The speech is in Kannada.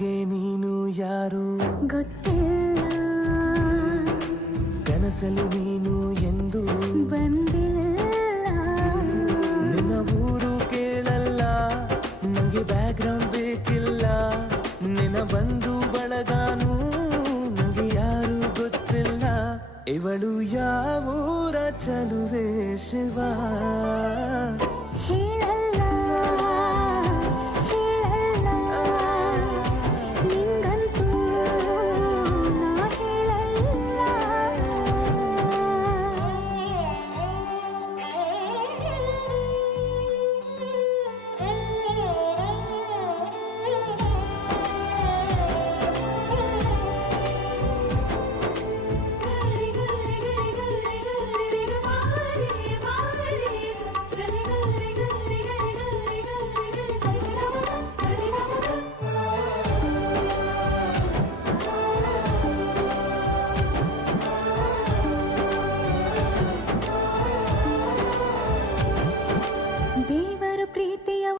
ನನಗೆ ನೀನು ಯಾರು ಗೊತ್ತಿಲ್ಲ, ಕನಸಲು ನೀನು ಎಂದು ಬಂದಿಲ್ಲ. ನಿನ್ನ ಊರು ಕೇಳಲ್ಲ, ನಂಗೆ ಬ್ಯಾಕ್ಗ್ರೌಂಡ್ ಬೇಕಿಲ್ಲ. ನಿನ್ನ ಬಂಧು ಬಳಗಾನು ನಂಗೆ ಯಾರು ಗೊತ್ತಿಲ್ಲ. ಇವಳು ಯಾವೂರ ಚಲುವೆ ಶಿವ.